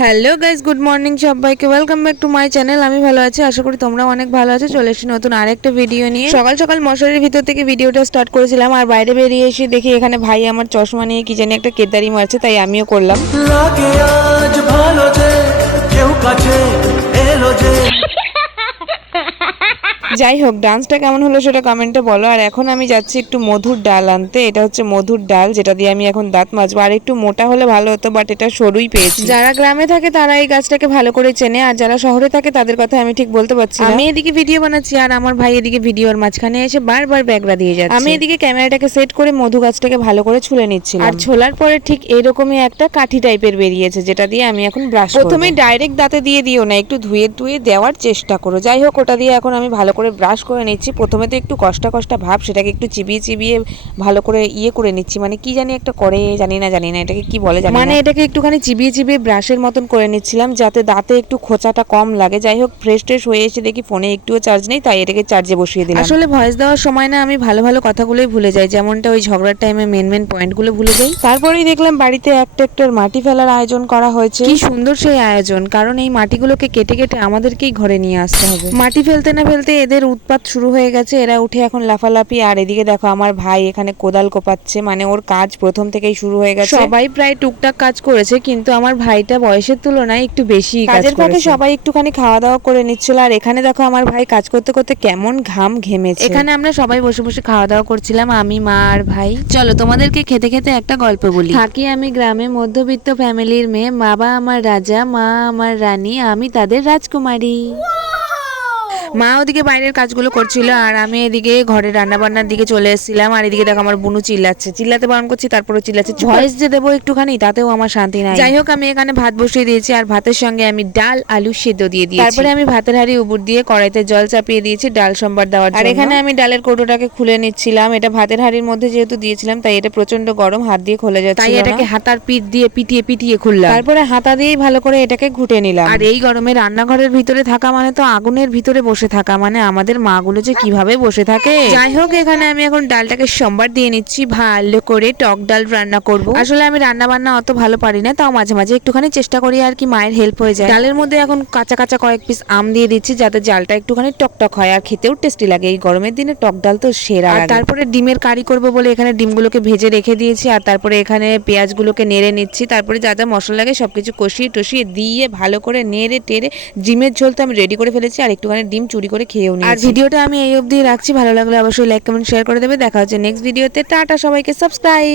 Hello guys, good morning সবাইকে। Welcome back to my channel. আমি ভালো আছি, আশা করি তোমরাও অনেক ভালো আছো। চলে এসেছি নতুন আরেকটা ভিডিও নিয়ে। সকাল সকাল মশারির ভিতর থেকে ভিডিওটা স্টার্ট করেছিলাম, আর বাইরে বেরিয়ে এসে দেখি এখানে ভাই আমার চশমা নিয়ে কি জানি একটা কেদারি মারছে, তাই আমিও করলাম। লাগে আজ ভালো যে কেউ কাছে এলো যে। যাই হোক, ডান্সটা কেমন হলো সেটা কমেন্টে বলো। আর এখন আমি যাচ্ছি একটু মধুর ডাল আনতে। এটা হচ্ছে মধুর ডাল, যেটা দিয়ে আমি এখন দাঁত মাজবো। আর একটু মোটা হলে ভালো হতো, বাট এটা সরুই পেয়েছি। যারা গ্রামে থাকে তারা এই গাছটাকে ভালো করে চেনে, আর যারা শহরে থাকে তাদের কথা আমি ঠিক বলতে পারছি না। আমি এদিকে ভিডিও বানাচ্ছি আর আমার ভাই এদিকে ভিডিওর মাঝখানে এসে বারবার ব্যাগরা দিয়ে যাচ্ছে। আমি এদিকে ক্যামেরাটাকে সেট করে মধু গাছটাকে ভালো করে ছুলে নিচ্ছিলাম। আর ছোলার পরে ঠিক এরকমই একটা কাঠি টাইপের বেরিয়েছে, যেটা দিয়ে আমি এখন ব্রাশ করব। প্রথমে ডাইরেক্ট দাঁতে দিয়ে দিও না, একটু ধুয়ে ধুয়ে দেওয়ার চেষ্টা করো। যাই হোক, ওটা দিয়ে এখন আমি ভালো করে ব্রাশ করে নিচ্ছি। প্রথমে তো একটু কষ্টা ভাব, সেটাকে একটু চিবিয়ে চিবিয়ে ভালো করে করে নিচ্ছি। মানে কি জানি একটা করে, জানি না এটাকে কি বলে, মানে এটাকে একটুখানি চিবিয়ে চিবিয়ে ব্রাশের মতন করে নিচ্ছিলাম, যাতে দাঁতে একটু খোঁচাটা কম লাগে। যাই হোক, ফ্রেশ হয়ে এসে দেখি ফোনে একটুও চার্জ নেই, তাই এটাকে চার্জে বসিয়ে দিলাম। আসলে ভয়েস দেওয়ার সময় না আমি ভালো ভালো কথাগুলোই ভুলে যাই, যেমনটা ওই ঝগড়ার টাইমে মেন পয়েন্টগুলো ভুলে যাই। তারপরেই দেখলাম বাড়িতে এক ট্রাক্টর মাটি ফেলার আয়োজন করা হয়েছে। কি সুন্দর সেই আয়োজন, কারণ এই মাটিগুলোকে কেটে কেটে আমাদেরকেই ঘরে নিয়ে আসতে হবে। মাটি ফেলতে না ফেলতে এদের উৎপাত শুরু হয়ে গেছে, এরা উঠে এখন লাফালাফি। আর এদিকে দেখো আমার ভাই এখানে কোদাল কোপাচ্ছে, মানে ওর কাজ প্রথম থেকেই শুরু হয়ে গেছে। সবাই প্রায় টুকটাক কাজ করেছে, কিন্তু আমার ভাইটা বয়সের তুলনায় একটু বেশি কাজের ফাঁকে সবাই একটুখানি খাওয়া দাওয়া করে নিচ্ছিল। আর এখানে দেখো আমার ভাই কাজ করতে করতে কেমন ঘাম ঘেমেছে। এখানে আমরা সবাই বসে বসে খাওয়া দাওয়া করছিলাম, আমি, মা আর ভাই। চলো তোমাদেরকে খেতে খেতে একটা গল্প বলি। থাকি আমি গ্রামে, মধ্যবিত্ত ফ্যামিলির মেয়ে। বাবা আমার রাজা, মা আমার রানী, আমি তাদের রাজকুমারী। মা ওদিকে বাইরের কাজগুলো করছিল, আর আমি এদিকে ঘরে রান্না বান্নার দিকে চলে এসেছিলাম। আর এদিকে দেখো আমার বুনু চিল্লাচ্ছে, চিল্লাতে বারণ করছি তারপরে চিল্লাচ্ছে। ভয়েস যে দেবো একটুখানি, তাতেও আমার শান্তি নাই। যাই হোক, আমি এখানে ভাত বসিয়ে দিয়েছি, আর ভাতের সঙ্গে আমি ডাল আলু সেদ্ধ দিয়ে দিয়েছি। তারপরে আমি ভাতের হাঁড়ি উপর দিয়ে কড়াইতে জল চাপিয়ে দিয়েছি ডাল সম্বার দেওয়ার জন্য। আর এখানে আমি ডালের কৌটোটাকে খুলে নিচ্ছিলাম। এটা ভাতের হাঁড়ির মধ্যে যেহেতু দিয়েছিলাম, তাই এটা প্রচন্ড গরম, হাত দিয়ে খোলা যাচ্ছে, তাই এটাকে হাতার পিঠ দিয়ে পিটিয়ে খুললাম। তারপরে হাতা দিয়েই ভালো করে এটাকে ঘুটে নিলাম। আর এই গরমে রান্নাঘরের ভিতরে থাকা মানে তো আগুনের ভিতরে বসে থাকা, মানে আমাদের মাগুলো যে কিভাবে বসে থাকে। যাই হোক, এখানে আমি এখন ডালটাকে সম্বার দিয়ে নিচ্ছি, ভালো করে টক ডাল রান্না করব। আসলে আমি রান্না বান্না অত ভালো পারি না, তাও মাঝে মাঝে একটুখানি চেষ্টা করি আর কি, মায়ের হেল্প হয়ে যায়। ডালের মধ্যে এখন কাঁচা কয়েক পিস আম দিয়ে দিচ্ছি, যাতে ডালটা একটুখানি টকটক হয় আর খেতেও টেস্টি লাগে। এই গরমের দিনে টক ডাল তো সেরা। আর তারপরে ডিমের কারি করব বলে এখানে ডিমগুলোকে ভেজে রেখে দিয়েছি, আর তারপরে এখানে পেঁয়াজগুলোকে নেড়ে নিচ্ছি। তারপরে যা যা মশলা লাগে সবকিছু কষিয়ে টষিয়ে দিয়ে ভালো করে নেড়ে টেড়ে ডিমের ঝোল তো আমি রেডি করে ফেলেছি, আর একটুখানি ডিম চুরি করে খেয়েও নিয়েছি। আর ভিডিওটা আমি এই অবধি রাখছি, ভালো লাগলে অবশ্যই লাইক কমেন্ট শেয়ার করে দেবে। দেখা হচ্ছে নেক্সট ভিডিওতে। টাটা সবাইকে, সাবস্ক্রাইব।